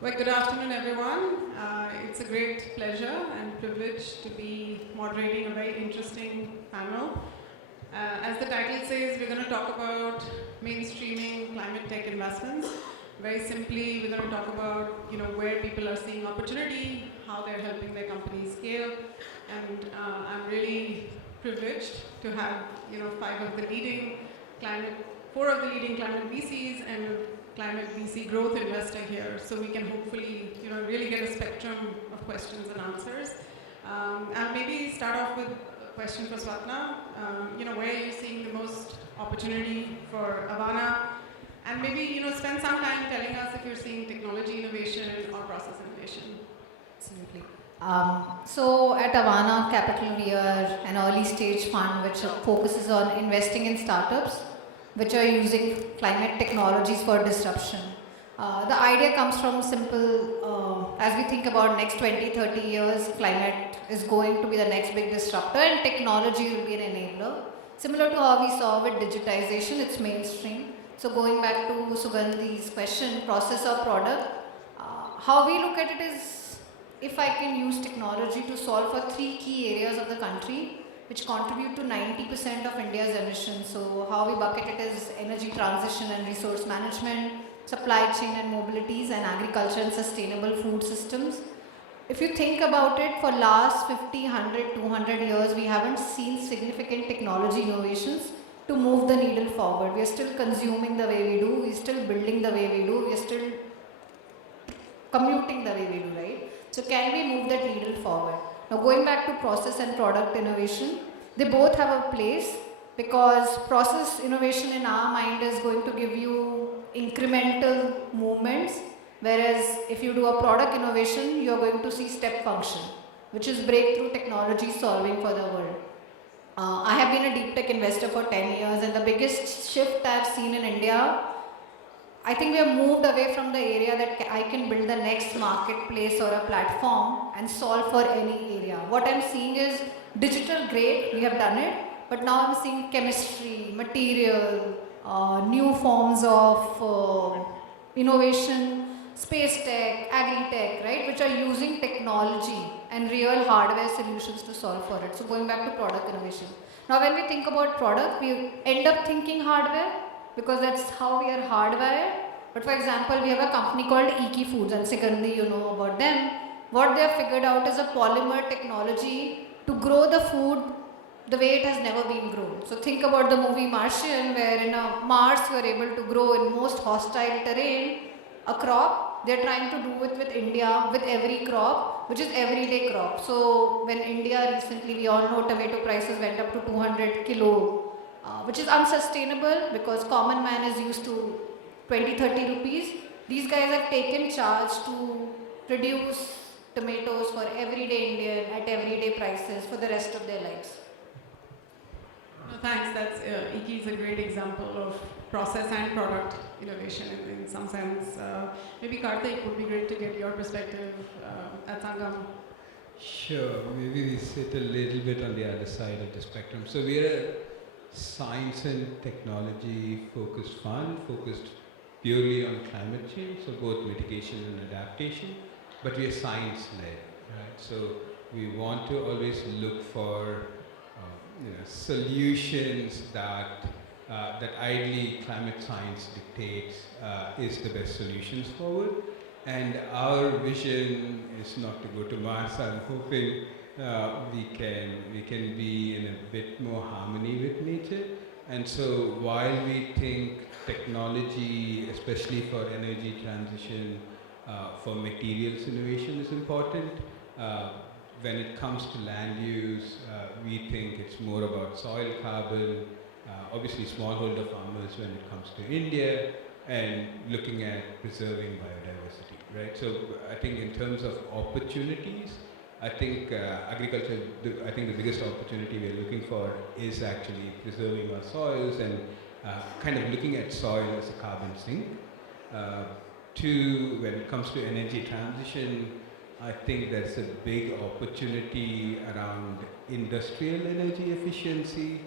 Well, good afternoon, everyone. It's a great pleasure and privilege to be moderating a very interesting panel. As the title says, we're going to talk about mainstreaming climate tech investments. Very simply, we're going to talk about where people are seeing opportunity, how they're helping their companies scale, and I'm really privileged to have four of the leading climate VCs and climate VC growth investor here, so we can hopefully really get a spectrum of questions and answers. I'll maybe start off with a question for Swapna. Where are you seeing the most opportunity for Avana? And maybe spend some time telling us if you're seeing technology innovation or process innovation. Absolutely. So at Avana Capital, we are an early stage fund which focuses on investing in startups which are using climate technologies for disruption. The idea comes from simple, as we think about next 20, 30 years, climate is going to be the next big disruptor and technology will be an enabler. Similar to how we saw with digitization, it's mainstream. So going back to Sugandhi's question, process or product, how we look at it is if I can use technology to solve for three key areas of the country, which contribute to 90% of India's emissions. So how we bucket it is energy transition and resource management, supply chain and mobilities, and agriculture and sustainable food systems. If you think about it, for last 50, 100, 200 years, we haven't seen significant technology innovations to move the needle forward. We are still consuming the way we do, we're still building the way we do, we're still commuting the way we do, right? So can we move that needle forward? Now going back to process and product innovation, they both have a place because process innovation in our mind is going to give you incremental movements, whereas if you do a product innovation, you're going to see step function, which is breakthrough technology solving for the world. I have been a deep tech investor for 10 years and the biggest shift I've seen in India, I think we have moved away from the area that I can build the next marketplace or a platform and solve for any area. What I'm seeing is digital, great, we have done it, but now I'm seeing chemistry, material, new forms of innovation, space tech, agri-tech, right, which are using technology and real hardware solutions to solve for it. So going back to product innovation. Now when we think about product, we end up thinking hardware, because that's how we are hardwired. But for example, we have a company called Iki Foods, and Sugandhi, you know about them. What they have figured out is a polymer technology to grow the food the way it has never been grown. So think about the movie Martian, where in a Mars you are able to grow in most hostile terrain a crop. They are trying to do it with India, with every crop, which is everyday crop. So when India recently, we all know tomato prices went up to 200 kilo, which is unsustainable because common man is used to 20, 30 rupees. These guys have taken charge to produce tomatoes for everyday Indian at everyday prices for the rest of their lives. No, thanks. That's Iki is a great example of process and product innovation in some sense. Maybe Karthik, would be great to get your perspective at Sangam. Sure, maybe we sit a little bit on the other side of the spectrum. So we are a science and technology focused fund, focused purely on climate change, so both mitigation and adaptation, but we are science led, right? So we want to always look for solutions that ideally climate science dictates is the best solutions forward. And our vision is not to go to Mars. I'm hoping we can be in a bit more harmony with nature. And so while we think technology, especially for energy transition, for materials innovation is important, when it comes to land use, we think it's more about soil carbon, obviously smallholder farmers when it comes to India, and looking at preserving biodiversity, right? So I think in terms of opportunities, I think agriculture, I think the biggest opportunity we're looking for is actually preserving our soils and kind of looking at soil as a carbon sink. Two, when it comes to energy transition, I think there's a big opportunity around industrial energy efficiency,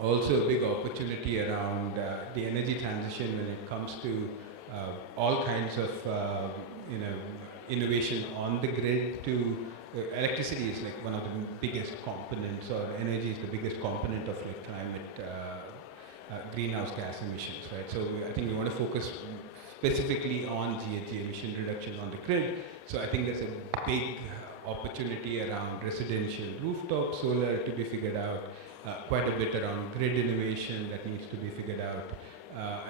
also a big opportunity around the energy transition when it comes to all kinds of you know, innovation on the grid to electricity is like one of the biggest components, or energy is the biggest component of like climate greenhouse gas emissions, right? So I think we want to focus specifically on GHG emission reduction on the grid. So I think there's a big opportunity around residential rooftop solar to be figured out, quite a bit around grid innovation that needs to be figured out.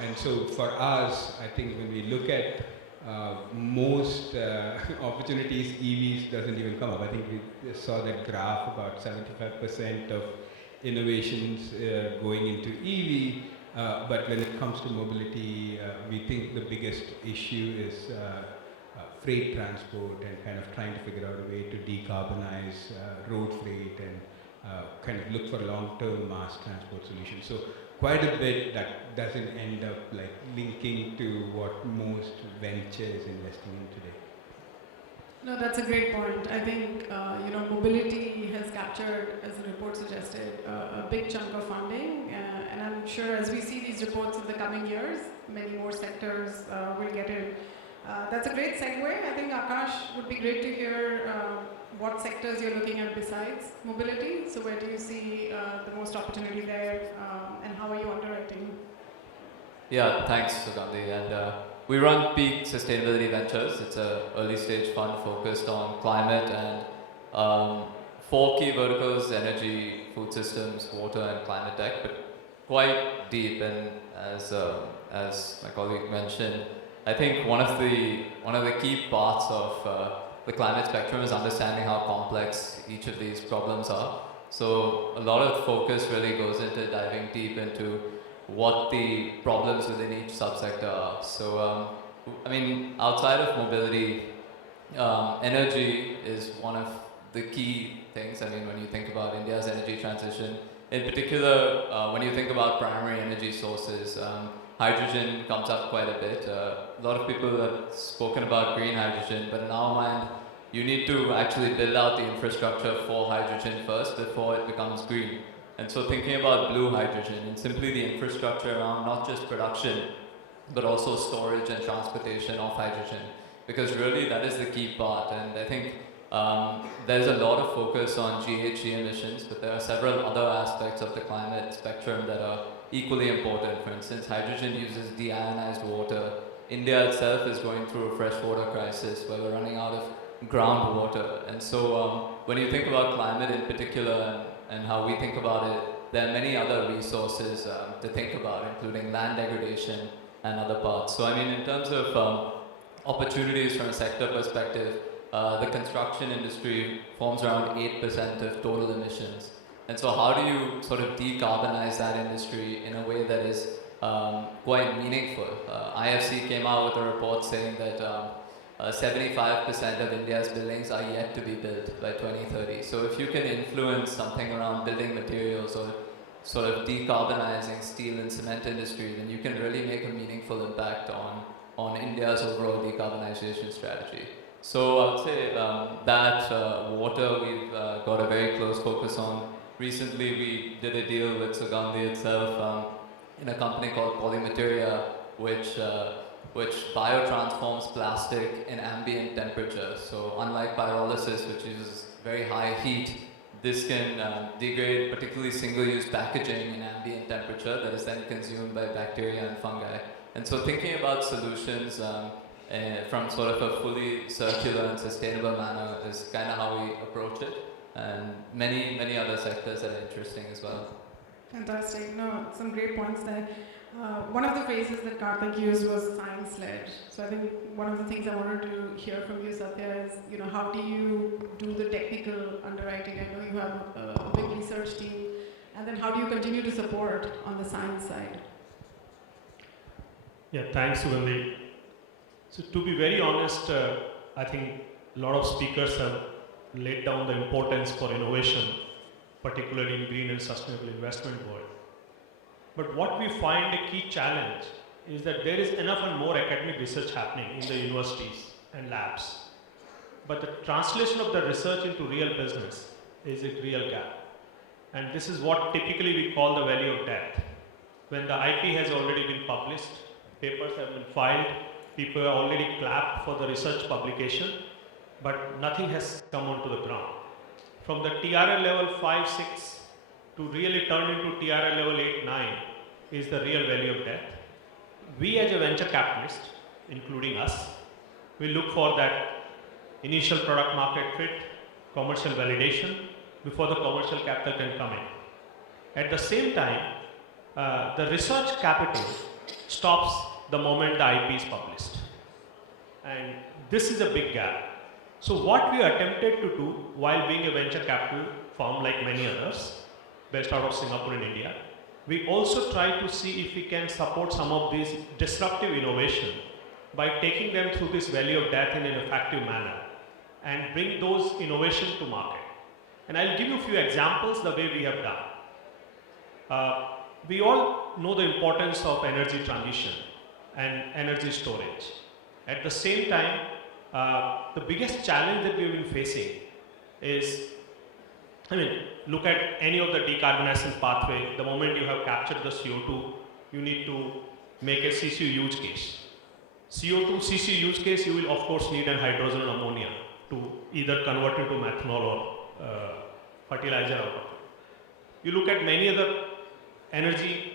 And so for us, I think when we look at most opportunities, EVs doesn't even come up. I think we saw that graph about 75% of innovations going into EV, but when it comes to mobility, we think the biggest issue is freight transport and kind of trying to figure out a way to decarbonize road freight and kind of look for long-term mass transport solutions. So quite a bit that doesn't end up like linking to what most venture is investing in today. No, that's a great point. I think you know, mobility has captured, as the report suggested, a big chunk of funding, and I'm sure as we see these reports in the coming years, many more sectors will get in. That's a great segue. I think Aakash, would be great to hear what sectors you're looking at besides mobility. So where do you see the most opportunity there, and how are you underwriting? Yeah, thanks, Sugandhi. And we run Peak Sustainability Ventures. It's an early stage fund focused on climate and 4 key verticals: energy, food systems, water, and climate tech. But quite deep. And as my colleague mentioned, I think one of the key parts of the climate spectrum is understanding how complex each of these problems are. So a lot of focus really goes into diving deep into what the problems within each subsector are. So, I mean, outside of mobility, energy is one of the key things. I mean, when you think about India's energy transition, in particular, when you think about primary energy sources, hydrogen comes up quite a bit. A lot of people have spoken about green hydrogen, but in our mind, you need to actually build out the infrastructure for hydrogen first before it becomes green. And so thinking about blue hydrogen and simply the infrastructure around not just production, but also storage and transportation of hydrogen, because really that is the key part. And I think there's a lot of focus on GHG emissions, but there are several other aspects of the climate spectrum that are equally important. For instance, hydrogen uses deionized water. India itself is going through a freshwater crisis where we're running out of groundwater. And so when you think about climate in particular and how we think about it, there are many other resources to think about, including land degradation and other parts. So I mean, in terms of opportunities from a sector perspective, the construction industry forms around 8% of total emissions. And so how do you sort of decarbonize that industry in a way that is quite meaningful? IFC came out with a report saying that 75% of India's buildings are yet to be built by 2030. So if you can influence something around building materials or sort of decarbonizing steel and cement industry, then you can really make a meaningful impact on India's overall decarbonization strategy. So I would say that water we've got a very close focus on. Recently we did a deal with Sugandhi itself in a company called Polymateria, which biotransforms plastic in ambient temperature. So unlike pyrolysis, which uses very high heat, this can degrade particularly single-use packaging in ambient temperature that is then consumed by bacteria and fungi. And so thinking about solutions from sort of a fully circular and sustainable manner is kind of how we approach it, and many other sectors that are interesting as well. Fantastic. No, some great points there. One of the phrases that Karthik used was science-led. So I think one of the things I wanted to hear from you, Satya, is how do you do the technical underwriting? I know you have a big research team, and then how do you continue to support on the science side? Yeah, thanks, Sugandhi. So to be very honest, I think a lot of speakers have laid down the importance for innovation, particularly in green and sustainable investment world. But what we find a key challenge is that there is enough and more academic research happening in the universities and labs. But the translation of the research into real business is a real gap. And this is what typically we call the valley of death. When the IP has already been published, papers have been filed, People have already clapped for the research publication, but nothing has come onto the ground. From the TRL level 5, 6 to really turn into TRL level 8, 9 is the real value of death. We as a venture capitalist, including us, will look for that initial product market fit, commercial validation before the commercial capital can come in. At the same time, the research capital stops the moment the IP is published. And this is a big gap. So what we attempted to do while being a venture capital firm like many others, based out of Singapore and India, we also try to see if we can support some of these disruptive innovation by taking them through this valley of death in an effective manner and bring those innovations to market. And I'll give you a few examples the way we have done. We all know the importance of energy transition and energy storage. At the same time, the biggest challenge that we've been facing is, look at any of the decarbonization pathway. The moment you have captured the CO2, you need to make a CCU use case. CO2 CCU use case, you will of course need an hydrogen and ammonia to either convert into methanol or fertilizer out of it. You look at many other energy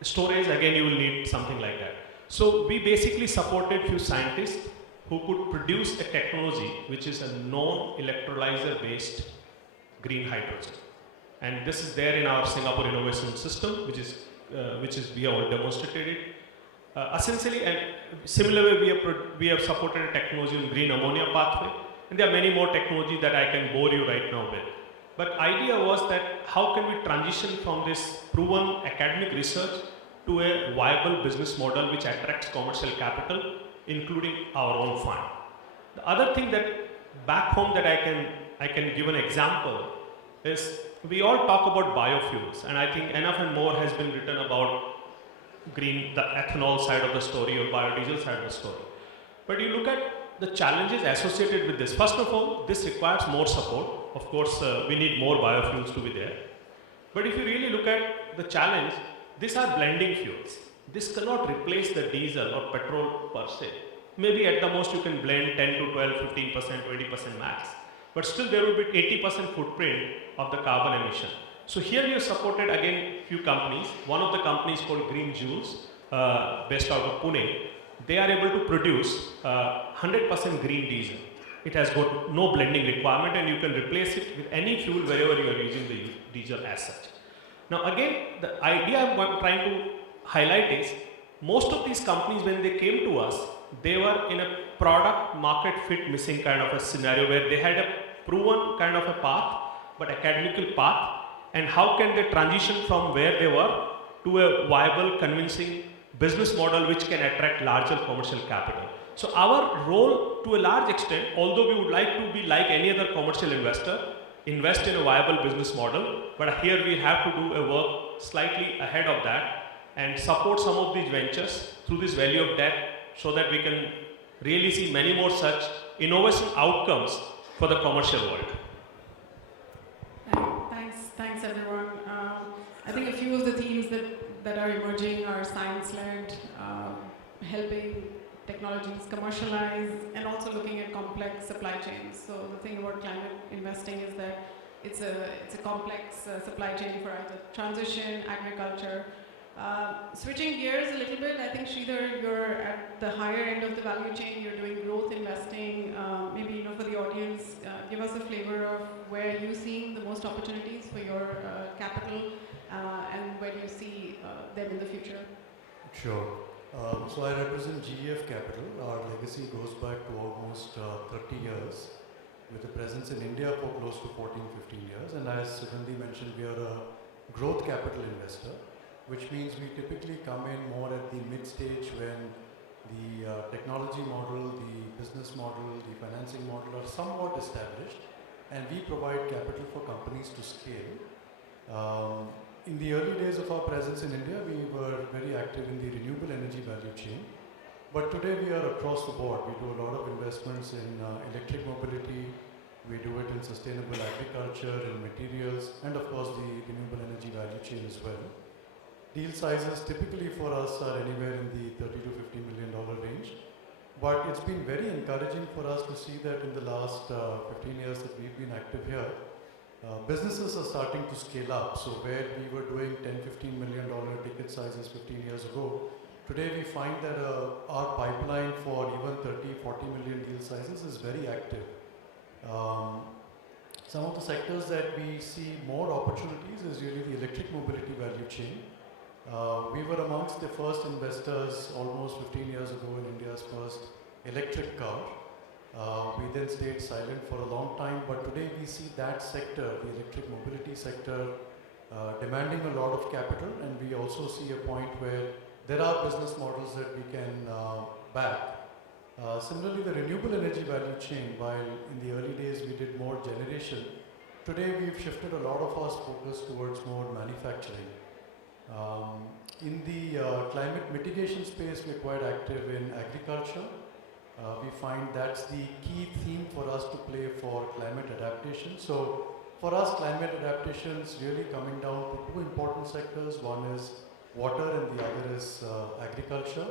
storage, again you will need something like that. So we basically supported few scientists who could produce a technology which is a non-electrolyzer based green hydrogen. And this is there in our Singapore innovation system, which is we have all demonstrated it. Essentially, and similar way we have supported a technology in green ammonia pathway, and there are many more technologies that I can bore you right now with. But idea was that how can we transition from this proven academic research to a viable business model which attracts commercial capital, including our own fund. The other thing that back home that I can give an example is we all talk about biofuels, and I think enough and more has been written about green, the ethanol side of the story or biodiesel side of the story. But you look at the challenges associated with this. First of all, this requires more support. Of course, we need more biofuels to be there. But if you really look at the challenge, these are blending fuels. This cannot replace the diesel or petrol per se. Maybe at the most you can blend 10 to 12, 15%, 20% max. But still there will be 80% footprint of the carbon emission. So here we have supported again few companies. One of the companies called Green Jewels, based out of Pune. They are able to produce 100% green diesel. It has got no blending requirement and you can replace it with any fuel wherever you are using the diesel as such. Now again, the idea I'm trying to highlight is, most of these companies when they came to us, they were in a product market fit missing kind of a scenario where they had a proven kind of a path, but academical path, and how can they transition from where they were to a viable, convincing business model which can attract larger commercial capital. So our role to a large extent, although we would like to be like any other commercial investor, invest in a viable business model, but here we have to do a work slightly ahead of that and support some of these ventures through this value of debt so that we can really see many more such innovation outcomes for the commercial world. Thanks everyone. I think a few of the themes that are emerging are science-led, helping technologies commercialize, and also looking at complex supply chains. So the thing about climate investing is that it's a complex supply chain for either transition, agriculture. Switching gears a little bit, I think Sridhar, you're at the higher end of the value chain. You're doing growth investing. Maybe for the audience, give us a flavor of where you're seeing the most opportunities for your capital, and where do you see them in the future? Sure. So I represent GEF Capital. Our legacy goes back to almost 30 years, with a presence in India for close to 14, 15 years. And as Sugandhi mentioned, we are a growth capital investor, which means we typically come in more at the mid-stage when the technology model, the business model, the financing model are somewhat established, and we provide capital for companies to scale. In the early days of our presence in India, we were very active in the renewable energy value chain, but today we are across the board. We do a lot of investments in electric mobility, we do it in sustainable agriculture, in materials, and of course the renewable energy value chain as well. Deal sizes typically for us are anywhere in the $30 to $50 million range. But it's been very encouraging for us to see that in the last 15 years that we've been active here, businesses are starting to scale up. So where we were doing $10, $15 million ticket sizes 15 years ago, today we find that our pipeline for even 30, 40 million deal sizes is very active. Some of the sectors that we see more opportunities is really the electric mobility value chain. We were amongst the first investors almost 15 years ago in India's first electric car. We then stayed silent for a long time, but today we see that sector, the electric mobility sector, demanding a lot of capital, and we also see a point where there are business models that we can back. Similarly, the renewable energy value chain, while in the early days we did more generation, today we've shifted a lot of our focus towards more manufacturing. In the climate mitigation space, we're quite active in agriculture. We find that's the key theme for us to play for climate adaptation. So for us, climate adaptation is really coming down to two important sectors. One is water and the other is agriculture.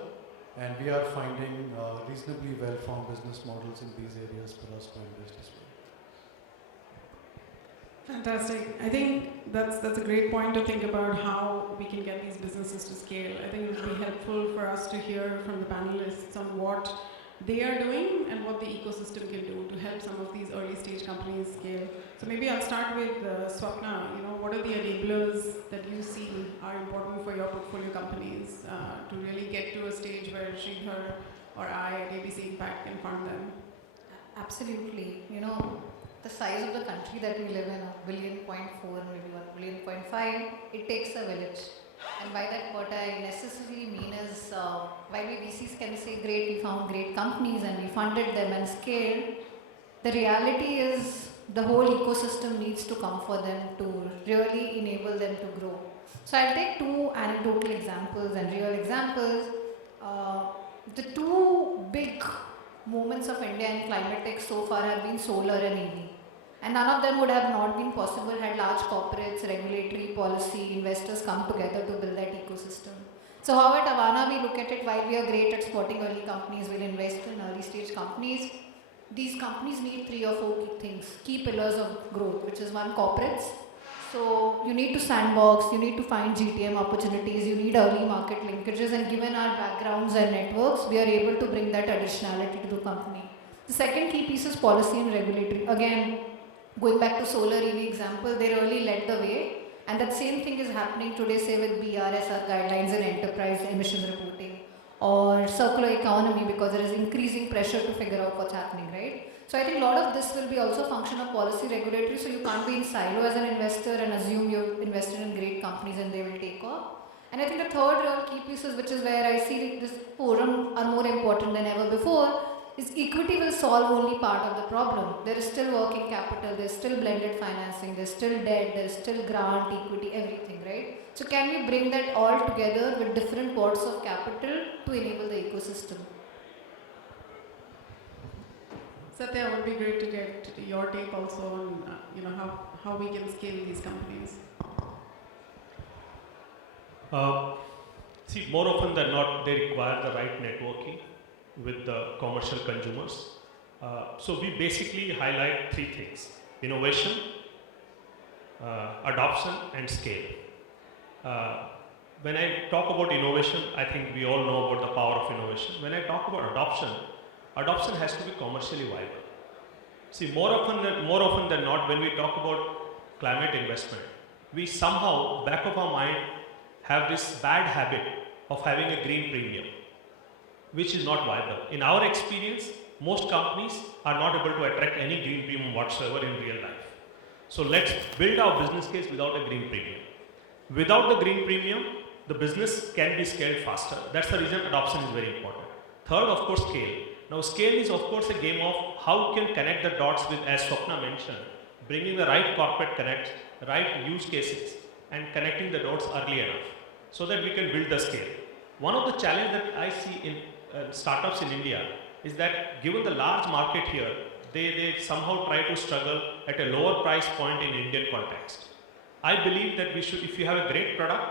And we are finding reasonably well-formed business models in these areas for us to invest as well. Fantastic. I think that's a great point to think about how we can get these businesses to scale. I think it would be helpful for us to hear from the panelists on what they are doing and what the ecosystem can do to help some of these early stage companies scale. So maybe I'll start with Swapna. What are the enablers that you see are important for your portfolio companies to really get to a stage where Sridhar or I at ABC Impact can fund them? Absolutely. The size of the country that we live in, 1.4 billion, maybe 1.5 billion, it takes a village. And by that, what I necessarily mean is, while we VCs can say, great, we found great companies and we funded them and scaled, the reality is the whole ecosystem needs to come for them to really enable them to grow. So I'll take two anecdotal examples and real examples. The two big movements of India in climate tech so far have been solar and EV. And none of them would have not been possible had large corporates, regulatory policy, investors come together to build that ecosystem. So how at Avana we look at it, while we are great at spotting early companies, we'll invest in early stage companies. These companies need 3 or 4 key pillars of growth, which is one, corporates. So you need to sandbox, you need to find GTM opportunities, you need early market linkages, and given our backgrounds and networks, we are able to bring that additionality to the company. The second key piece is policy and regulatory. Again, going back to solar EV example, they really led the way, and that same thing is happening today, say with BRSR guidelines and enterprise emissions reporting, or circular economy, because there is increasing pressure to figure out what's happening, right? So I think a lot of this will be also a function of policy regulatory, so you can't be in silo as an investor and assume you've invested in great companies and they will take off. And I think the third real key pieces, which is where I see this forum are more important than ever before, is equity will solve only part of the problem. There is still working capital, there's still blended financing, there's still debt, there's still grant, equity, everything, right? So can we bring that all together with different pots of capital to enable the ecosystem? Satya, it would be great to get your take also on how we can scale these companies. See, more often than not, they require the right networking with the commercial consumers. So we basically highlight 3 things: innovation, adoption, and scale. When I talk about innovation, I think we all know about the power of innovation. When I talk about adoption has to be commercially viable. See, more often than not, when we talk about climate investment, we somehow, back of our mind, have this bad habit of having a green premium, which is not viable. In our experience, most companies are not able to attract any green premium whatsoever in real life. So let's build our business case without a green premium. Without the green premium, the business can be scaled faster. That's the reason adoption is very important. Third, of course, scale. Now, scale is of course a game of how you can connect the dots with, as Swapna mentioned, bringing the right corporate connect, right use cases, and connecting the dots early enough so that we can build the scale. One of the challenges that I see in startups in India is that given the large market here, they somehow try to struggle at a lower price point in Indian context. I believe that we should, if you have a great product,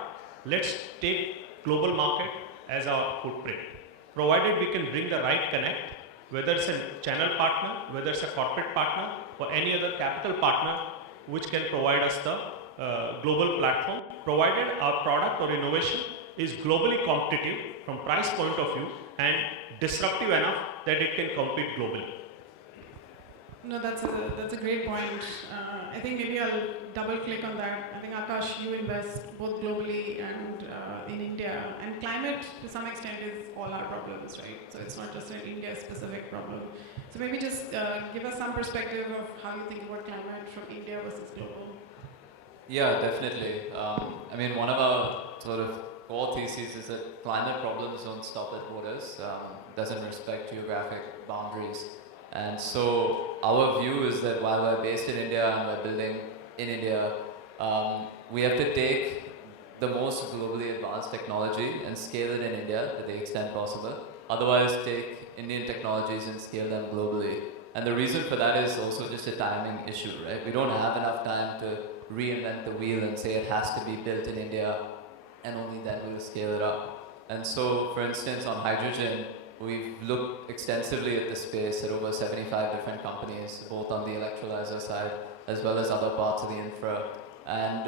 let's take global market as our footprint. Provided we can bring the right connect, whether it's a channel partner, whether it's a corporate partner, or any other capital partner, which can provide us the global platform, provided our product or innovation is globally competitive from price point of view and disruptive enough that it can compete globally. No, that's a great point. I think maybe I'll double click on that. I think Aakash, you invest both globally and in India, and climate to some extent is all our problems, right? So it's not just an India-specific problem. So maybe just give us some perspective of how you think about climate from India versus global. Yeah, definitely. I mean, one of our sort of core theses is that climate problems don't stop at borders, doesn't respect geographic boundaries. And so our view is that while we're based in India and we're building in India, we have to take the most globally advanced technology and scale it in India to the extent possible. Otherwise, take Indian technologies and scale them globally. And the reason for that is also just a timing issue, right? We don't have enough time to reinvent the wheel and say it has to be built in India and only then we'll scale it up. And so, for instance, on hydrogen, we've looked extensively at the space at over 75 different companies, both on the electrolyzer side as well as other parts of the infra. And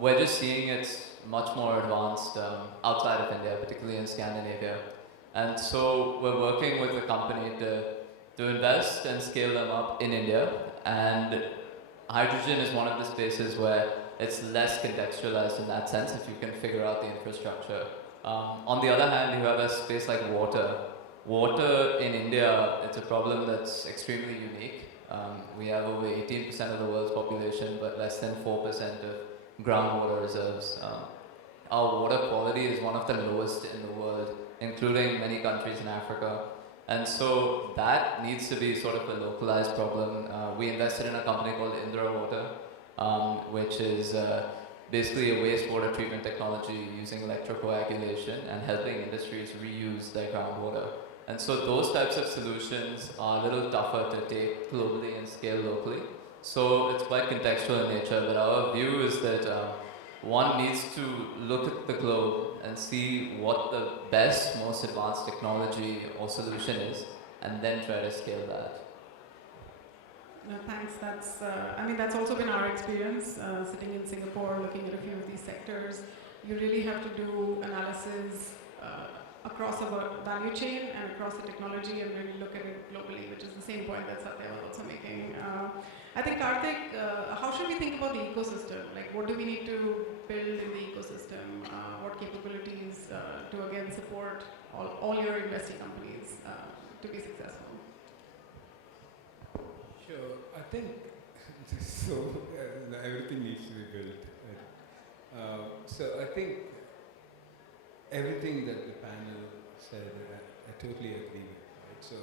we're just seeing it's much more advanced outside of India, particularly in Scandinavia. And so we're working with the company to invest and scale them up in India. And hydrogen is one of the spaces where it's less contextualized in that sense if you can figure out the infrastructure. On the other hand, you have a space like water. Water in India, it's a problem that's extremely unique. We have over 18% of the world's population, but less than 4% of groundwater reserves. Our water quality is one of the lowest in the world, including many countries in Africa. And so that needs to be sort of a localized problem. We invested in a company called Indra Water, which is basically a wastewater treatment technology using electrocoagulation and helping industries reuse their groundwater. And so those types of solutions are a little tougher to take globally and scale locally. So it's quite contextual in nature, but our view is that one needs to look at the globe and see what the best, most advanced technology or solution is, and then try to scale that. No, thanks. That's also been our experience sitting in Singapore, looking at a few of these sectors. You really have to do analysis across a value chain and across the technology and really look at it globally, which is the same point that Satya was also making. I think, Karthik, how should we think about the ecosystem? Like, what do we need to build in the ecosystem? What capabilities to, again, support all your investing companies to be successful? Sure, I think everything needs to be built. Right? So I think everything that the panel said, I totally agree with. Right? So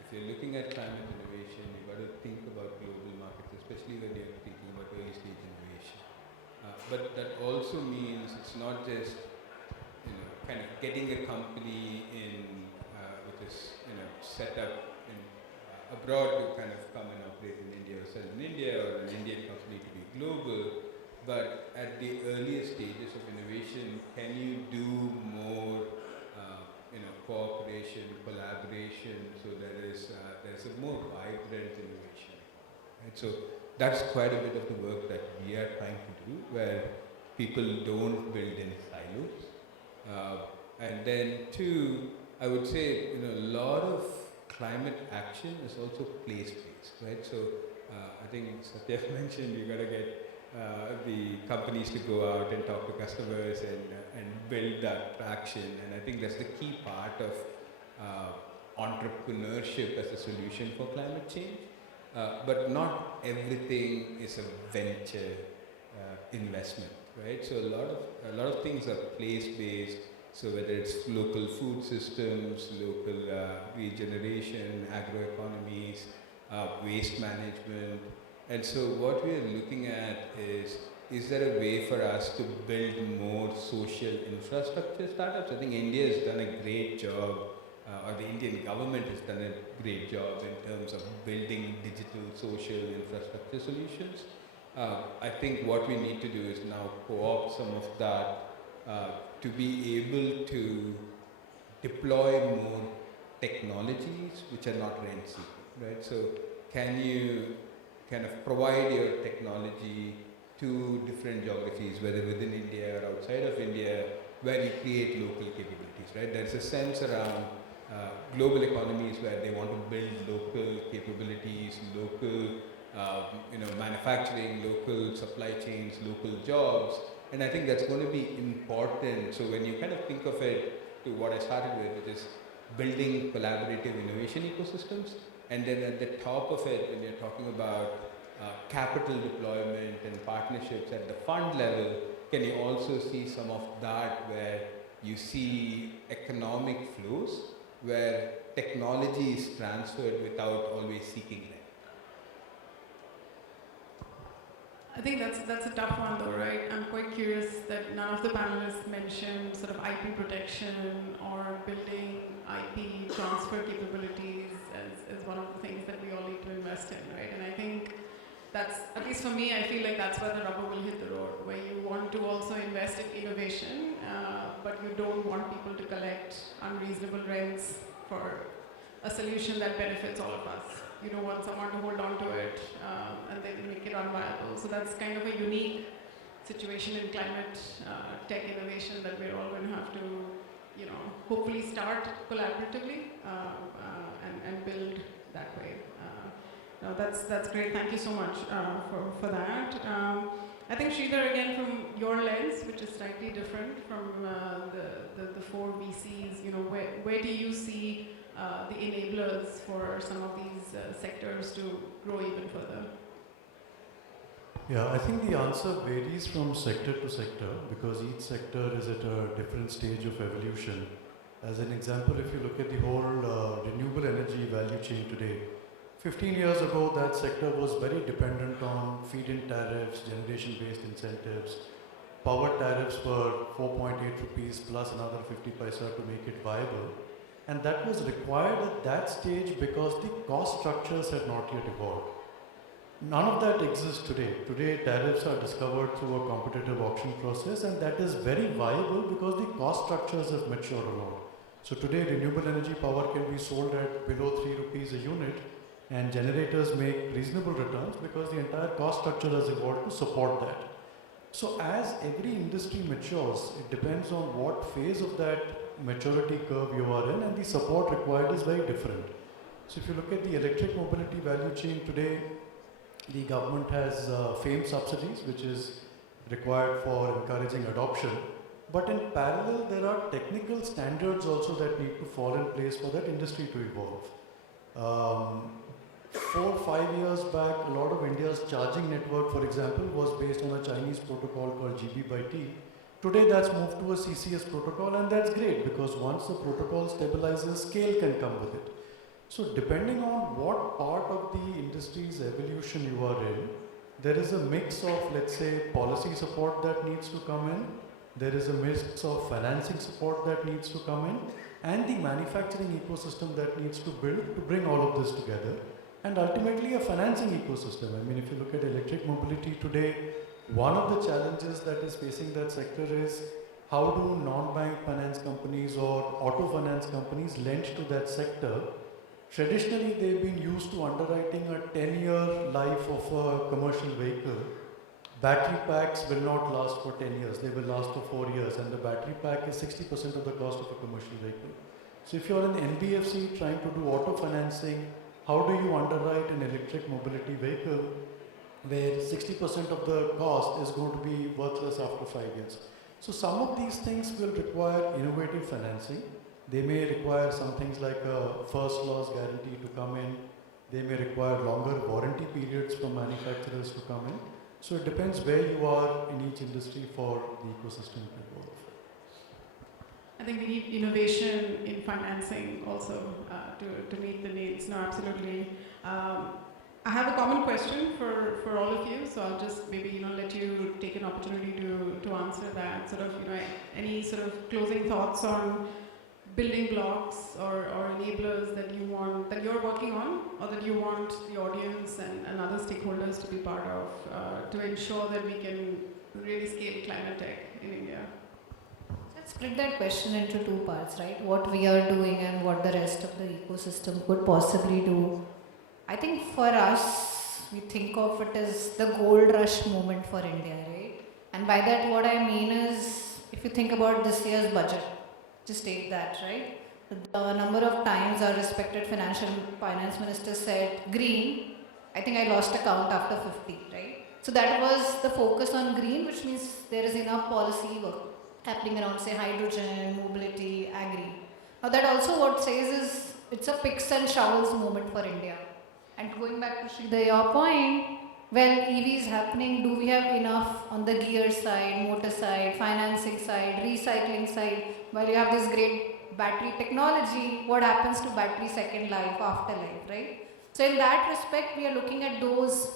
if you're looking at climate innovation, you've got to think about global markets, especially when you're thinking about early stage innovation. But that also means it's not just kind of getting a company in which is set up in abroad to kind of come and operate in India or sell in India, or an Indian company to be global. But at the earlier stages of innovation, can you do more cooperation, collaboration, so there's a more vibrant innovation. Right? So that's quite a bit of the work that we are trying to do, where people don't build in silos. And then two, I would say a lot of climate action is also place-based, right? So I think Satya mentioned you got to get the companies to go out and talk to customers and build that traction. And I think that's the key part of entrepreneurship as a solution for climate change. But not everything is a venture investment, right? So a lot of things are place-based. So whether it's local food systems, local regeneration, agroeconomies, waste management. And so what we are looking at is there a way for us to build more social infrastructure startups? I think India has done a great job, or the Indian government has done a great job in terms of building digital social infrastructure solutions. I think what we need to do is now co-opt some of that to be able to deploy more technologies which are not rent-seeking, right? So can you kind of provide your technology to different geographies, whether within India or outside of India, where you create local capabilities, right? There's a sense around global economies where they want to build local capabilities, local manufacturing, local supply chains, local jobs, and I think that's going to be important. So when you kind of think of it to what I started with, which is building collaborative innovation ecosystems, and then at the top of it, when you're talking about capital deployment and partnerships at the fund level, can you also see some of that where you see economic flows, where technology is transferred without always seeking rent? I think that's a tough one though, right? I'm quite curious that none of the panelists mentioned sort of IP protection or building IP transfer capabilities as one of the things that we all need to invest in, right? And I think that's, at least for me, I feel like that's where the rubber will hit the road, where you want to also invest in innovation, but you don't want people to collect unreasonable rents for a solution that benefits all of us. You don't want someone to hold on to it and then make it unviable. So that's kind of a unique situation in climate tech innovation that we're all going to have to, hopefully start collaboratively and build that way. No, that's great. Thank you so much for that. I think Sridhar, again, from your lens, which is slightly different from the four VCs, where do you see the enablers for some of these sectors to grow even further? Yeah, I think the answer varies from sector to sector because each sector is at a different stage of evolution. As an example, if you look at the whole renewable energy value chain today, 15 years ago that sector was very dependent on feed-in tariffs, generation-based incentives. Power tariffs were 4.8 rupees plus another 50 paisa to make it viable. And that was required at that stage because the cost structures had not yet evolved. None of that exists today. Today, tariffs are discovered through a competitive auction process, and that is very viable because the cost structures have matured a lot. So today, renewable energy power can be sold at below 3 rupees a unit, and generators make reasonable returns because the entire cost structure has evolved to support that. So as every industry matures, it depends on what phase of that maturity curve you are in, and the support required is very different. So if you look at the electric mobility value chain today, the government has FAME subsidies, which is required for encouraging adoption. But in parallel, there are technical standards also that need to fall in place for that industry to evolve. 4 or 5 years back, a lot of India's charging network, for example, was based on a Chinese protocol called GB/T. Today, that's moved to a CCS protocol, and that's great because once the protocol stabilizes, scale can come with it. So depending on what part of the industry's evolution you are in, there is a mix of, let's say, policy support that needs to come in, there is a mix of financing support that needs to come in, and the manufacturing ecosystem that needs to build to bring all of this together, and ultimately a financing ecosystem. I mean, if you look at electric mobility today, one of the challenges that is facing that sector is how do non-bank finance companies or auto finance companies lend to that sector. Traditionally, they've been used to underwriting a 10-year life of a commercial vehicle. Battery packs will not last for 10 years, they will last for 4 years, and the battery pack is 60% of the cost of a commercial vehicle. So if you're an NBFC trying to do auto financing, how do you underwrite an electric mobility vehicle where 60% of the cost is going to be worthless after 5 years? So some of these things will require innovative financing. They may require some things like a first loss guarantee to come in. They may require longer warranty periods for manufacturers to come in. So it depends where you are in each industry for the ecosystem to evolve. I think we need innovation in financing also to meet the needs. No, absolutely. I have a common question for all of you, so I'll just maybe let you take an opportunity to answer that. Sort of any sort of closing thoughts on building blocks or enablers that you want, that you're working on, or that you want the audience and other stakeholders to be part of to ensure that we can really scale climate tech in India? split that question into two parts, right? What we are doing and what the rest of the ecosystem could possibly do. I think for us, we think of it as the gold rush moment for India, right? And by that, what I mean is, if you think about this year's budget, just take that, right? The number of times our respected finance minister said green, I think I lost a count after 50, right? So that was the focus on green, which means there is enough policy work happening around, say, hydrogen, mobility, agri. Now that also what says is, it's a picks and shovels moment for India. And going back to Sridhar, your point, well, EV is happening, do we have enough on the gear side, motor side, financing side, recycling side? While you have this great battery technology, what happens to battery second life, afterlife, right? So in that respect, we are looking at those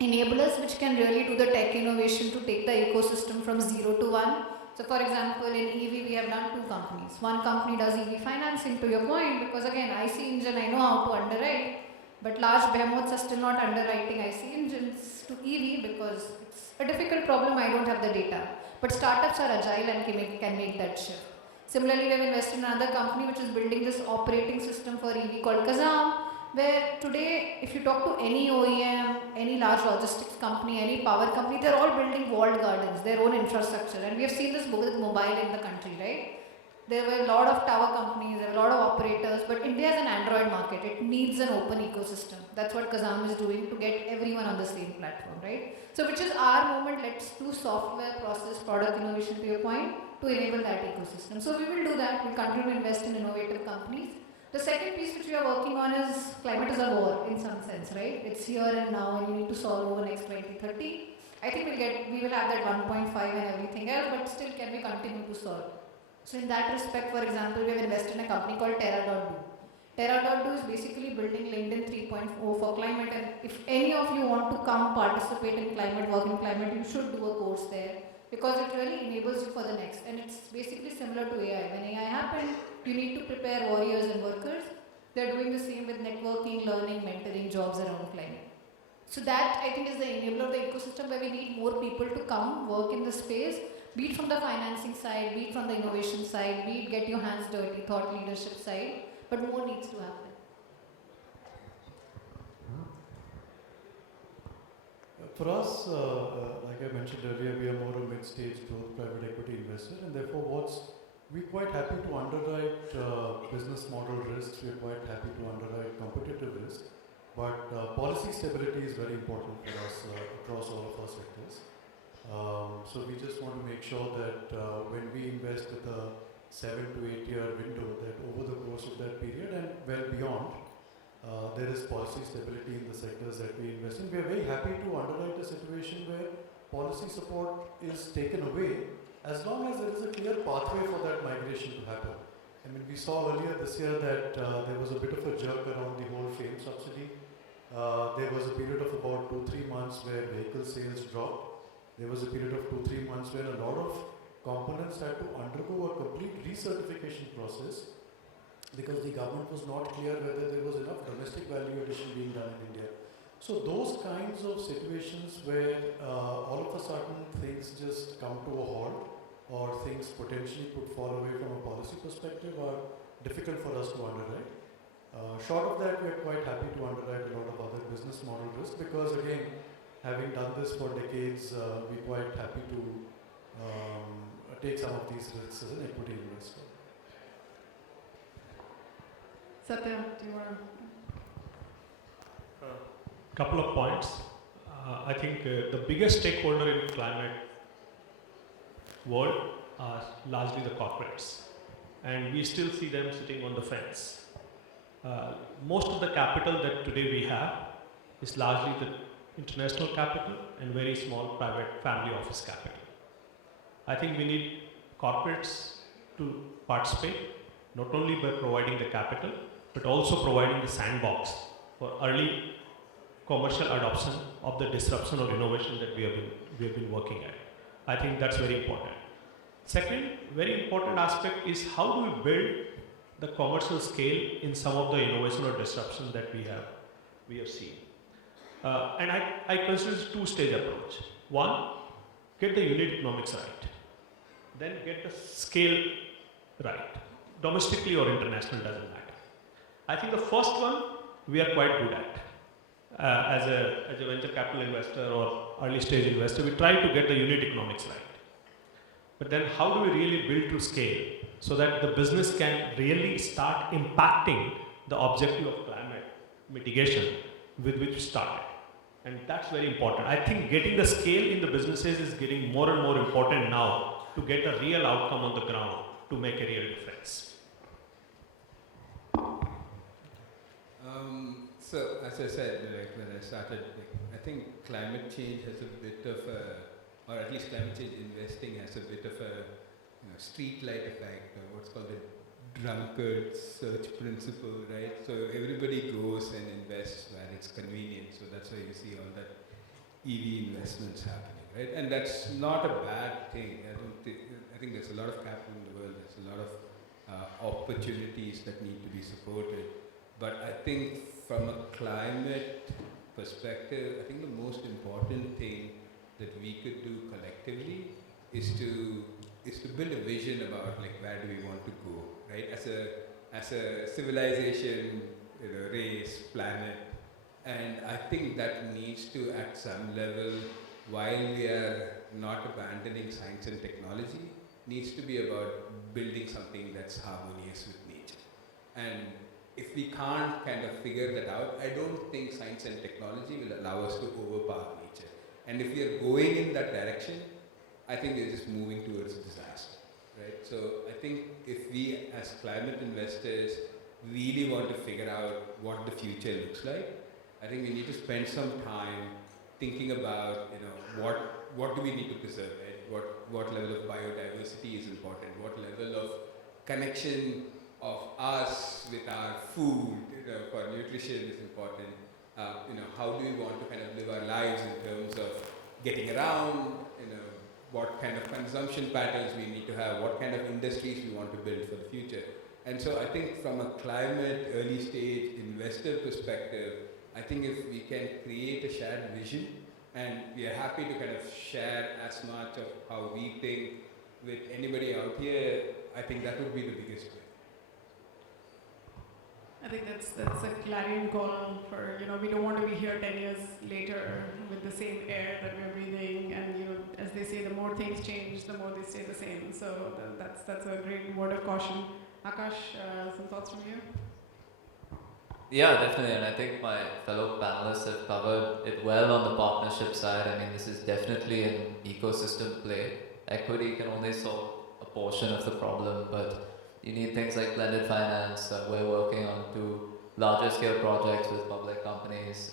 enablers which can really do the tech innovation to take the ecosystem from 0 to 1. So for example, in EV, we have done two companies. One company does EV financing, to your point, because again, IC engine, I know how to underwrite, but large behemoths are still not underwriting IC engines to EV because it's a difficult problem, I don't have the data. But startups are agile and can make that shift. Similarly, we have invested in another company which is building this operating system for EV called Kazam, where today, if you talk to any OEM, any large logistics company, any power company, they're all building walled gardens, their own infrastructure. And we have seen this with mobile in the country, right? There were a lot of tower companies, there were a lot of operators, but India is an Android market. It needs an open ecosystem. That's what Kazam is doing to get everyone on the same platform, right? So which is our moment, let's do software, process, product innovation to your point, to enable that ecosystem. So we will do that, we'll continue to invest in innovative companies. The second piece which we are working on is climate is a war in some sense, right? It's here and now and you need to solve over next 2030. I think we will have that 1.5 and everything else, but still can we continue to solve? So in that respect, for example, we have invested in a company called Terra.do. Terra.do is basically building LinkedIn 3.0 for climate, and if any of you want to come participate in climate, work in climate, you should do a course there because it really enables you for the next. And it's basically similar to AI. When AI happened, you need to prepare warriors and workers. They're doing the same with networking, learning, mentoring, jobs around climate. So that, I think, is the enabler of the ecosystem where we need more people to come work in the space, be it from the financing side, be it from the innovation side, be it get your hands dirty, thought leadership side, but more needs to happen. For us, like I mentioned earlier, we are more a mid-stage growth private equity investor, and therefore we're quite happy to underwrite business model risks, we're quite happy to underwrite competitive risk, but policy stability is very important for us across all of our sectors. So we just want to make sure that when we invest with a 7 to 8 year window, that over the course of that period and well beyond, there is policy stability in the sectors that we invest in. We are very happy to underwrite a situation where policy support is taken away as long as there is a clear pathway for that migration to happen. I mean, we saw earlier this year that there was a bit of a jerk around the whole FAME subsidy. There was a period of about 2-3 months where vehicle sales dropped. There was a period of 2-3 months where a lot of components had to undergo a complete recertification process because the government was not clear whether there was enough domestic value addition being done in India. So those kinds of situations where all of a sudden things just come to a halt or things potentially could fall away from a policy perspective are difficult for us to underwrite. Short of that, we are quite happy to underwrite a lot of other business model risk because again, having done this for decades, we're quite happy to take some of these risks as an equity investor. Satya, do you want to? Couple of points. I think the biggest stakeholder in climate world are largely the corporates, and we still see them sitting on the fence. Most of the capital that today we have is largely the international capital and very small private family office capital. I think we need corporates to participate not only by providing the capital but also providing the sandbox for early commercial adoption of the disruption or innovation that we have been working at. I think that's very important. Second, very important aspect is how do we build the commercial scale in some of the innovation or disruption that we have seen. And I consider this two-stage approach. One, get the unit economics right. then get the scale right. Domestically or international doesn't matter. I think the first one we are quite good at. As a venture capital investor or early stage investor, we try to get the unit economics right. But then how do we really build to scale so that the business can really start impacting the objective of climate mitigation with which we started? And that's very important. I think getting the scale in the businesses is getting more and more important now to get a real outcome on the ground to make a real difference. So, as I said, like when I started, I think climate change has a bit of a, or at least climate change investing has a bit of a street light effect, or what's called the drunkard search principle, right? So everybody goes and invests where it's convenient. So that's why you see all that EV investments happening, right? And that's not a bad thing. I think there's a lot of capital in the world. There's a lot of opportunities that need to be supported. But I think from a climate perspective, I think the most important thing that we could do collectively is to build a vision about like where do we want to go, right? As a civilization, race, planet, and I think that needs to at some level, while we are not abandoning science and technology, needs to be about building something that's harmonious with nature. And if we can't kind of figure that out, I don't think science and technology will allow us to overpower nature. And if we are going in that direction, I think we're just moving towards disaster, right? So I think if we as climate investors really want to figure out what the future looks like, I think we need to spend some time thinking about, what do we need to preserve, right? What level of biodiversity is important? What level of connection of us with our food, for nutrition is important. How do we want to kind of live our lives in terms of getting around, what kind of consumption patterns we need to have, what kind of industries we want to build for the future. And so I think from a climate early stage investor perspective, I think if we can create a shared vision, and we are happy to kind of share as much of how we think with anybody out here, I think that would be the biggest win. I think that's a clarion call for, we don't want to be here 10 years later with the same air that we're breathing, and as they say, the more things change, the more they stay the same. So that's a great word of caution. Aakash, some thoughts from you? Yeah, definitely, and I think my fellow panelists have covered it well on the partnership side. I mean, this is definitely an ecosystem play. Equity can only solve a portion of the problem, but you need things like blended finance. We're working on 2 larger scale projects with public companies.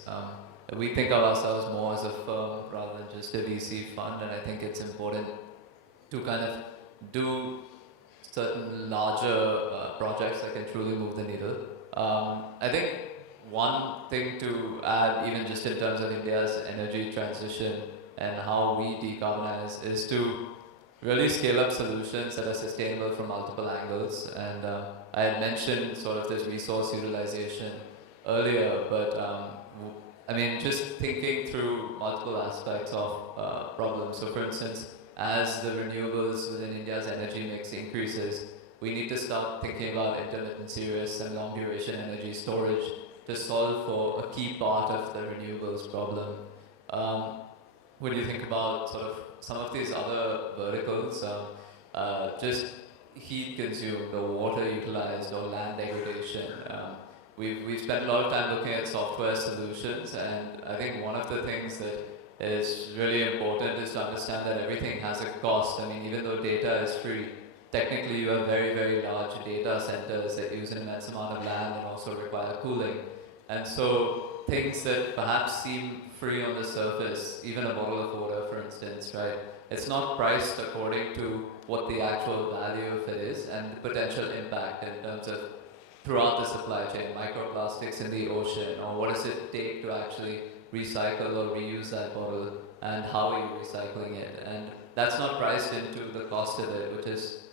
We think of ourselves more as a firm rather than just a VC fund, and I think it's important to kind of do certain larger projects that can truly move the needle. I think one thing to add, even just in terms of India's energy transition and how we decarbonize, is to really scale up solutions that are sustainable from multiple angles. And I had mentioned sort of this resource utilization earlier, but I mean, just thinking through multiple aspects of problems. So for instance, as the renewables within India's energy mix increases, we need to start thinking about intermittency risks and long duration energy storage to solve for a key part of the renewables problem. When you think about sort of some of these other verticals, just heat consumed or water utilized or land degradation, we've spent a lot of time looking at software solutions, and I think one of the things that is really important is to understand that everything has a cost. I mean, even though data is free, technically you have very, very large data centers that use an immense amount of land and also require cooling. And so things that perhaps seem free on the surface, even a bottle of water for instance, right? It's not priced according to what the actual value of it is and the potential impact in terms of throughout the supply chain, microplastics in the ocean, or what does it take to actually recycle or reuse that bottle, and how are you recycling it? And that's not priced into the cost of it, which is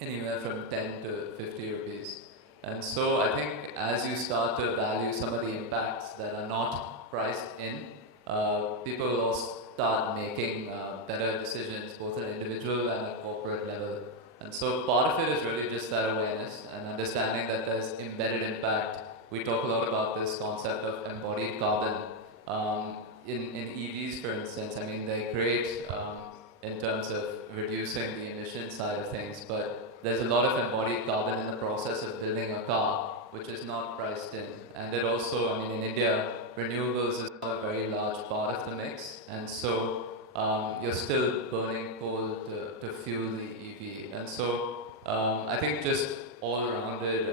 anywhere from 10 to 50 rupees. And so I think as you start to value some of the impacts that are not priced in, people will start making better decisions, both at an individual and a corporate level. And so part of it is really just that awareness and understanding that there's embedded impact. We talk a lot about this concept of embodied carbon. In EVs, for instance, I mean, they're great in terms of reducing the emission side of things, but there's a lot of embodied carbon in the process of building a car, which is not priced in. And it also, I mean, in India, renewables is not a very large part of the mix, and so you're still burning coal to fuel the EV. And so I think just all-rounded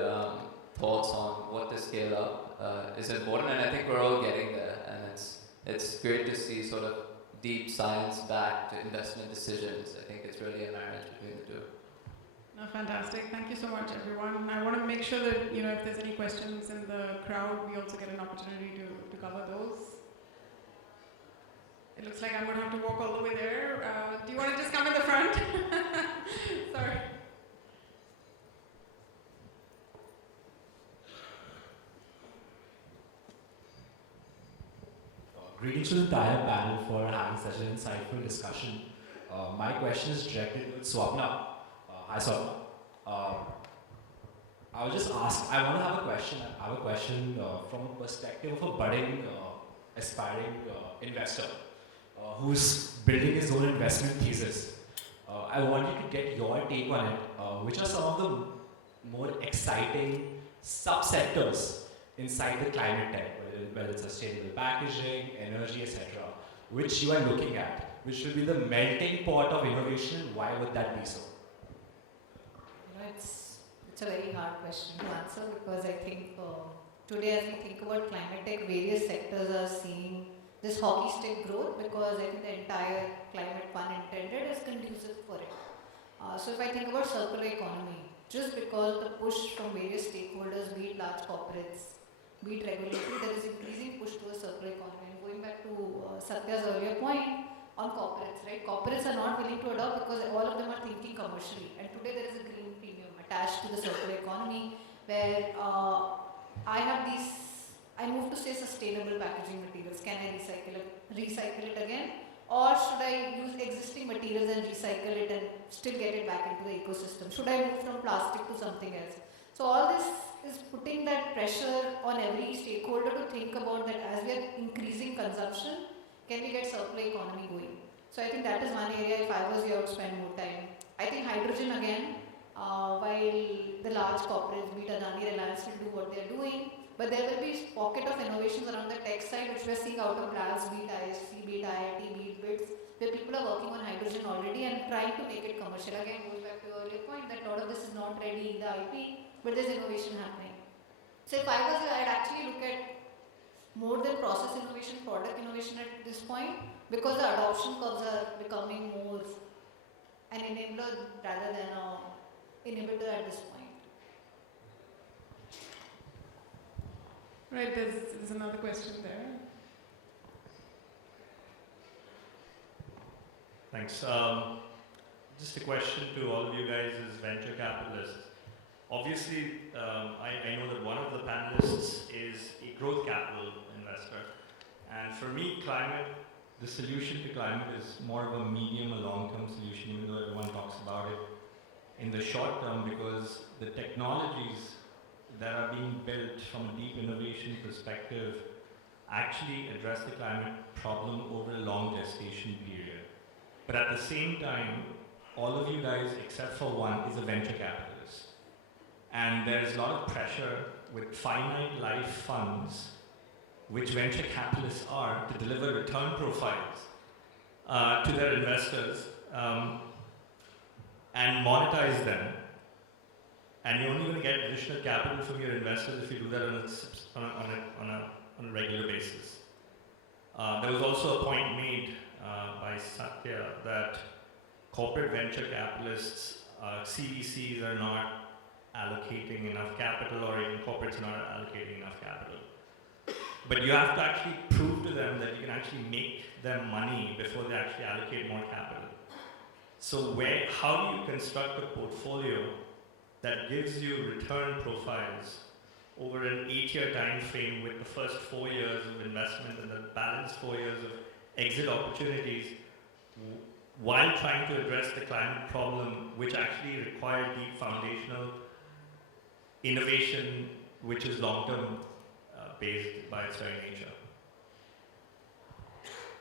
thoughts on what to scale up is important, and I think we're all getting there. And it's great to see sort of deep science-backed investment decisions. I think it's really a marriage between the two. No, fantastic. Thank you so much, everyone. I want to make sure that, you know, if there's any questions in the crowd, we also get an opportunity to cover those. It looks like I'm going to have to walk all the way there. Do you want to just come in the front? Sorry. Greetings to the entire panel for having such an insightful discussion. My question is directed to Swapna. Hi, Swapna. I was just asked, I want to have a question. I have a question from a perspective of a budding, aspiring investor who's building his own investment thesis. I wanted to get your take on it. Which are some of the more exciting subsectors inside the climate tech, whether it's sustainable packaging, energy, etc., which you are looking at, which will be the melting pot of innovation? Why would that be so? You know, it's a very hard question to answer because I think today as we think about climate tech, various sectors are seeing this hockey stick growth because I think the entire climate, pun intended, is conducive for it. So if I think about circular economy, just because of the push from various stakeholders, be it large corporates, be it regulatory, there is increasing push towards circular economy. And going back to Satya's earlier point on corporates, right? Corporates are not willing to adopt because all of them are thinking commercially. And today there is a green premium attached to the circular economy where I move to say sustainable packaging materials. Can I recycle it again? Or should I use existing materials and recycle it and still get it back into the ecosystem? Should I move from plastic to something else? So all this is putting that pressure on every stakeholder to think about that as we are increasing consumption, can we get circular economy going? So I think that is one area, if I was here, I would spend more time. I think hydrogen again, while the large corporates, be it Adani, Reliance, will do what they are doing, but there will be pocket of innovations around the tech side which we are seeing out of labs, be it ISC, be it IIT, be it BITS, where people are working on hydrogen already and trying to make it commercial. Again, goes back to the earlier point that a lot of this is not ready in the IP, but there's innovation happening. So if I was here, I'd actually look at more than process innovation, product innovation at this point, because the adoption curves are becoming more an enabler rather than an inhibitor at this point. Right, there's another question there. Thanks. Just a question to all of you guys as venture capitalists. Obviously, I know that one of the panelists is a growth capital investor. And for me, the solution to climate is more of a medium or long-term solution, even though everyone talks about it in the short term, because the technologies that are being built from a deep innovation perspective actually address the climate problem over a long gestation period. But at the same time, all of you guys, except for one, is a venture capitalist. And there's a lot of pressure with finite life funds, which venture capitalists are, to deliver return profiles to their investors and monetize them. And you're only going to get additional capital from your investors if you do that on a regular basis. There was also a point made by Satya that corporate venture capitalists, CVCs are not allocating enough capital, or even corporates are not allocating enough capital. But you have to actually prove to them that you can actually make them money before they actually allocate more capital. So how do you construct a portfolio that gives you return profiles over an 8-year time frame with the first 4 years of investment and the balance 4 years of exit opportunities while trying to address the climate problem, which actually require deep foundational innovation, which is long-term based by its very nature.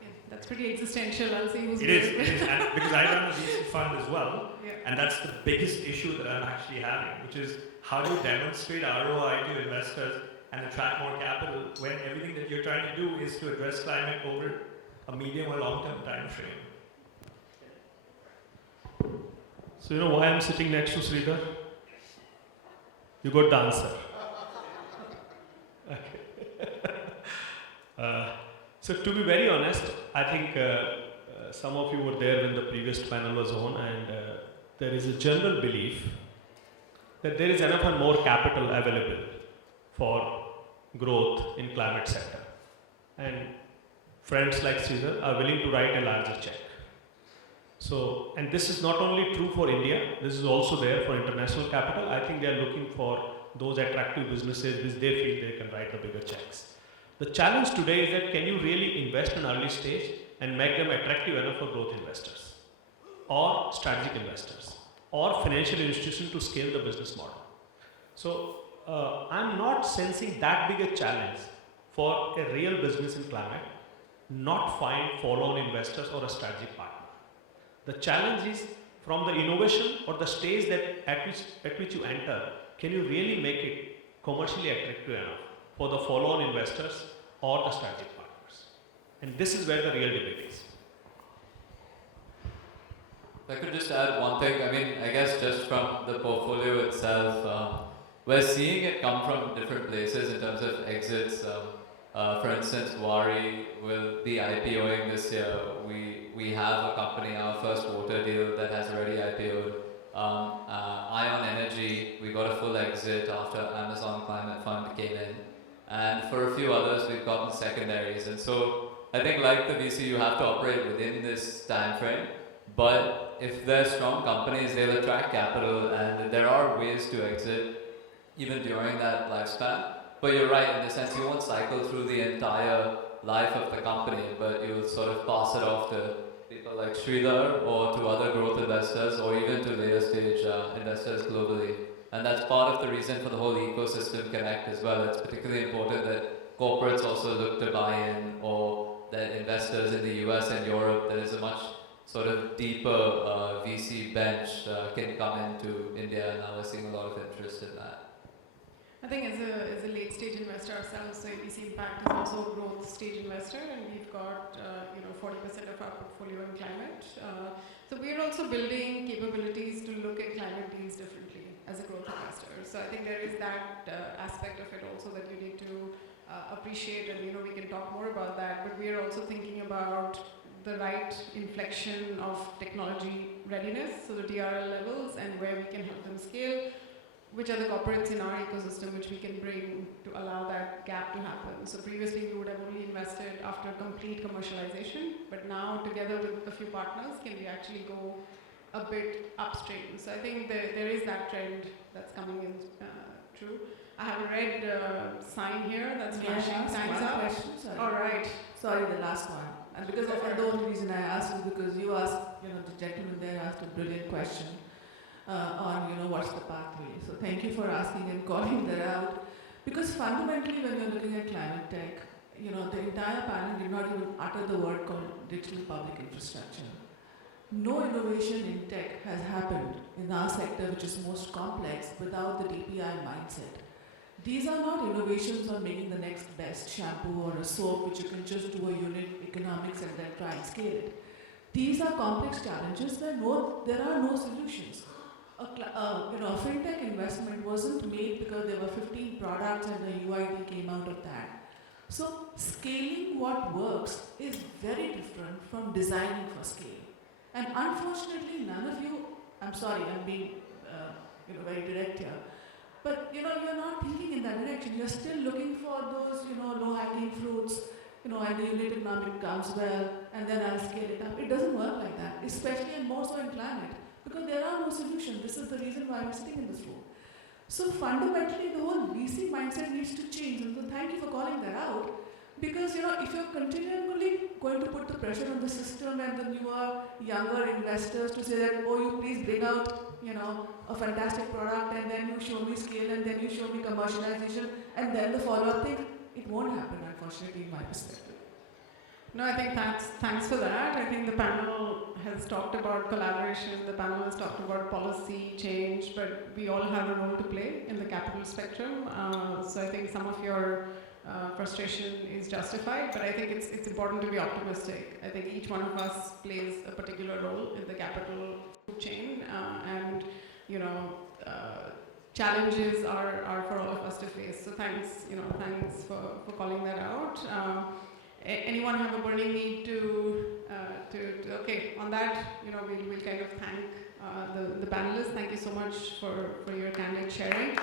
Yeah, that's pretty existential. I'll see who's It is, and because I run a VC fund as well, Yeah. and that's the biggest issue that I'm actually having, which is how do you demonstrate ROI to investors and attract more capital when everything that you're trying to do is to address climate over a medium or long-term time frame. So you know why I'm sitting next to Sridhar? You got the answer. Okay. So to be very honest, I think some of you were there when the previous panel was on, and there is a general belief that there is enough and more capital available for growth in climate sector. And friends like Sridhar are willing to write a larger check. So, and this is not only true for India, this is also there for international capital. I think they are looking for those attractive businesses which they feel they can write the bigger checks. The challenge today is that can you really invest in early stage and make them attractive enough for growth investors or strategic investors or financial institutions to scale the business model. So I'm not sensing that big a challenge for a real business in climate not find follow-on investors or a strategic partner. The challenge is from the innovation or the stage that at which you enter, can you really make it commercially attractive enough for the follow-on investors or the strategic partners? And this is where the real debate is. If I could just add one thing, I mean, I guess just from the portfolio itself, we're seeing it come from different places in terms of exits. For instance, Wari will be IPOing this year. We have a company, our first water deal that has already IPO'd. Ion Energy, we got a full exit after Amazon Climate Fund came in. And for a few others, we've gotten secondaries. And so I think like the VC, you have to operate within this time frame. But if they're strong companies, they'll attract capital, and there are ways to exit even during that lifespan. But you're right, in the sense you won't cycle through the entire life of the company, but you'll sort of pass it off to people like Sridhar or to other growth investors or even to later stage investors globally. And that's part of the reason for the whole ecosystem connect as well. It's particularly important that corporates also look to buy in, or that investors in the US and Europe, there is a much sort of deeper VC bench can come into India, and now we're seeing a lot of interest in that. I think as a late stage investor ourselves, so ABC Impact is also a growth stage investor, and we've got 40% of our portfolio in climate. So we're also building capabilities to look at climate deals differently as a growth investor. So I think there is that aspect of it also that you need to appreciate, and we can talk more about that. But we are also thinking about the right inflection of technology readiness, so the TRL levels, and where we can help them scale. Which are the corporates in our ecosystem which we can bring to allow that gap to happen. So previously we would have only invested after complete commercialization, but now together with a few partners can we actually go a bit upstream. So I think there is that trend that's coming in true. I have a red sign here that's flashing. Time's up. Question, sorry. All right. Sorry, the last one. And because the only reason I asked is because you asked, the gentleman there asked a brilliant question. On what's the pathway. So thank you for asking and calling that out. Because fundamentally when you're looking at climate tech, the entire panel did not even utter the word called digital public infrastructure. No innovation in tech has happened in our sector, which is most complex, without the DPI mindset. These are not innovations on making the next best shampoo or a soap, which you can just do a unit economics and then try and scale it. These are complex challenges where there are no solutions. A fintech investment wasn't made because there were 15 products and the UID came out of that. So scaling what works is very different from designing for scale. And unfortunately, none of you, I'm sorry, I'm being very direct here, but you're not thinking in that direction. You're still looking for those low-hanging fruits, and the unit economic comes well, and then I'll scale it up. It doesn't work like that, especially and more so in climate. Because there are no solutions. This is the reason why I'm sitting in this room. So fundamentally, the whole VC mindset needs to change. And so thank you for calling that out. because if you're continually going to put the pressure on the system and the newer, younger investors to say that, oh, you please bring out, a fantastic product, and then you show me scale, and then you show me commercialization, and then the follow-up thing, it won't happen, unfortunately, in my perspective. No, I think thanks for that. I think the panel has talked about collaboration, the panel has talked about policy change, but we all have a role to play in the capital spectrum. So I think some of your frustration is justified, but I think it's important to be optimistic. I think each one of us plays a particular role in the capital chain, and challenges are for all of us to face. So thanks for calling that out. Anyone have a burning need to okay, on that, we'll kind of thank the panelists. Thank you so much for your candid sharing.